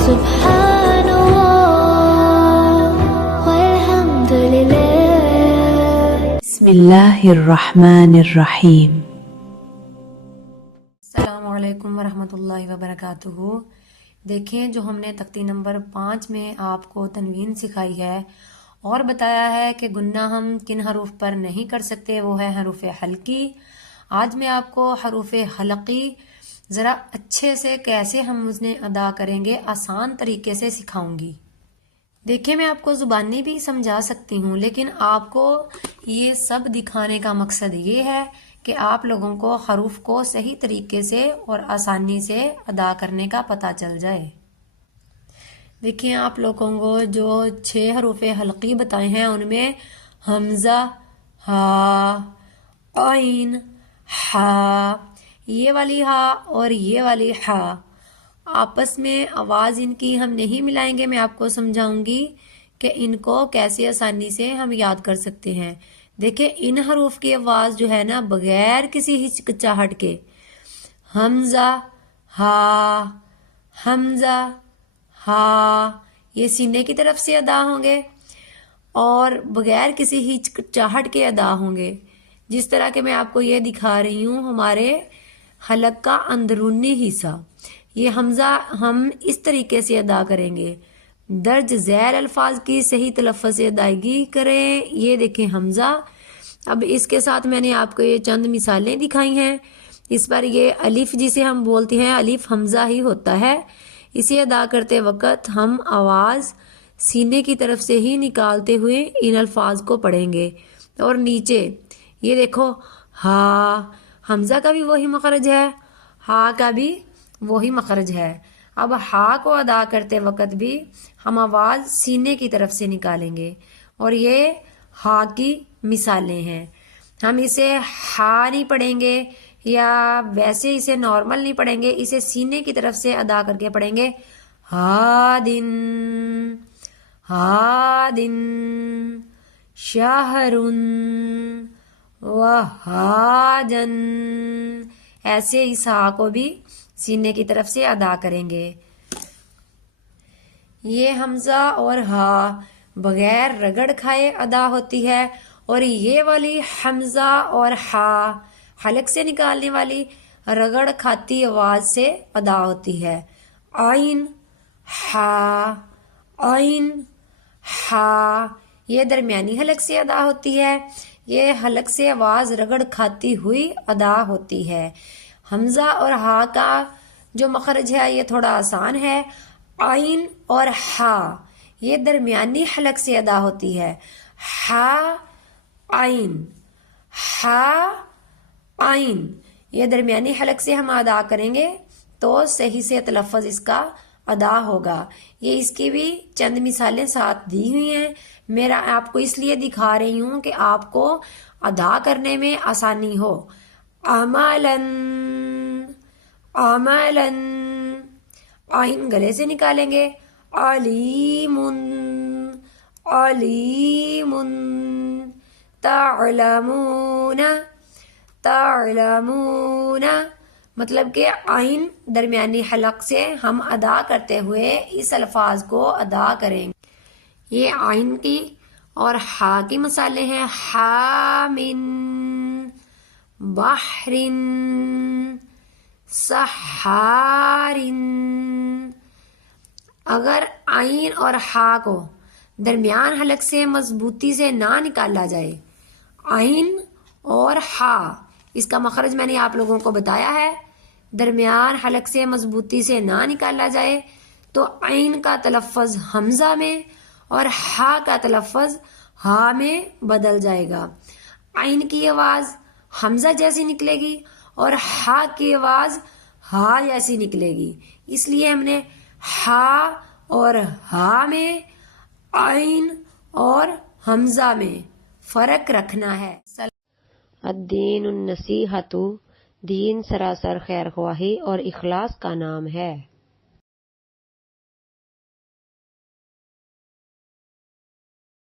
سبحان اللہ والحمد للہ۔ بسم اللہ الرحمن الرحیم۔ السلام علیکم ورحمۃ اللہ وبرکاتہ۔ دیکھیں جو ہم نے تختی نمبر 5 میں آپ کو تنوین سکھائی ہے اور بتایا ہے کہ گنہ ہم کن حروف پر نہیں کر سکتے، وہ ہے حروف حلقی۔ آج میں آپ کو حروف حلقی ذرا اچھے سے کیسے ہم اسے ادا کریں گے آسان طریقے سے سکھاؤں گی۔ دیکھیں میں آپ کو زبانی بھی سمجھا سکتی ہوں، لیکن آپ کو یہ سب دکھانے کا مقصد یہ ہے کہ آپ لوگوں کو حروف کو صحیح طریقے سے اور آسانی سے ادا کرنے کا پتہ چل جائے۔ دیکھیں آپ لوگوں کو جو 6 حروف حلقی بتائے ہیں ان میں حمزہ، ہا، عین، ہا، یہ والی ہا اور یہ والی ہا آپس میں آواز ان کی ہم نہیں ملائیں گے۔ میں آپ کو سمجھاؤں گی کہ ان کو کیسے آسانی سے ہم یاد کر سکتے ہیں۔ دیکھیں ان حروف کی آواز جو ہے نا بغیر کسی ہچکچاہٹ کے، حمزہ، ہا، حمزہ، ہا، یہ سینے کی طرف سے ادا ہوں گے اور بغیر کسی ہچکچاہٹ کے ادا ہوں گے۔ جس طرح کہ میں آپ کو یہ دکھا رہی ہوں ہمارے حلق کا اندرونی حصہ، یہ حمزہ ہم اس طریقے سے ادا کریں گے۔ درج ذیل الفاظ کی صحیح تلفظ سے ادائیگی کریں۔ یہ دیکھیں حمزہ، اب اس کے ساتھ میں نے آپ کو یہ چند مثالیں دکھائی ہیں۔ اس پر یہ الف جسے ہم بولتے ہیں الف حمزہ ہی ہوتا ہے، اسے ادا کرتے وقت ہم آواز سینے کی طرف سے ہی نکالتے ہوئے ان الفاظ کو پڑھیں گے۔ اور نیچے یہ دیکھو ہا، حمزہ کا بھی وہی مخرج ہے، ہا کا بھی وہی مخرج ہے۔ اب ہا کو ادا کرتے وقت بھی ہم آواز سینے کی طرف سے نکالیں گے، اور یہ ہا کی مثالیں ہیں۔ ہم اسے ہا نہیں پڑھیں گے یا ویسے اسے نارمل نہیں پڑھیں گے، اسے سینے کی طرف سے ادا کر کے پڑھیں گے۔ ہادن، ہادن، شہرن، وہاجن، ایسے اس ہا کو بھی سینے کی طرف سے ادا کریں گے۔ یہ حمزہ اور ہا بغیر رگڑ کھائے ادا ہوتی ہے، اور یہ والی حمزہ اور ہا حلق سے نکالنے والی رگڑ کھاتی آواز سے ادا ہوتی ہے۔ عین، ہا، عین، ہا، یہ درمیانی حلق سے ادا ہوتی ہے، یہ حلق سے آواز رگڑ کھاتی ہوئی ادا ہوتی ہے۔ حمزہ اور ہا کا جو مخرج ہے یہ تھوڑا آسان ہے۔ عین اور ہا یہ درمیانی حلق سے ادا ہوتی ہے۔ ہا، عین، ہا، عین، یہ درمیانی حلق سے ہم ادا کریں گے تو صحیح سے تلفظ اس کا ادا ہوگا۔ یہ اس کی بھی چند مثالیں ساتھ دی ہوئی ہیں، میرا آپ کو اس لیے دکھا رہی ہوں کہ آپ کو ادا کرنے میں آسانی ہو۔ عملاً، عملاً، عین گلے سے نکالیں گے۔ علیم، علیم، تعلمون، تعلمون، مطلب کہ عین درمیانی حلق سے ہم ادا کرتے ہوئے اس الفاظ کو ادا کریں گے۔ یہ عین کی اور ہا کی مثالیں ہیں۔ حامن، بحرن، سحارن۔ اگر عین اور ہا کو درمیان حلق سے مضبوطی سے نہ نکالا جائے، عین اور ہا اس کا مخرج میں نے آپ لوگوں کو بتایا ہے، درمیان حلق سے مضبوطی سے نہ نکالا جائے تو عین کا تلفظ حمزہ میں اور ہا کا تلفظ ہا میں بدل جائے گا۔ عین کی آواز حمزہ جیسی نکلے گی اور ہا کی آواز ہا جیسی نکلے گی، اس لیے ہم نے ہا اور ہا میں، عین اور حمزہ میں فرق رکھنا ہے۔ الدین النصیحۃ، دین سراسر خیر خواہی اور اخلاص کا نام ہے۔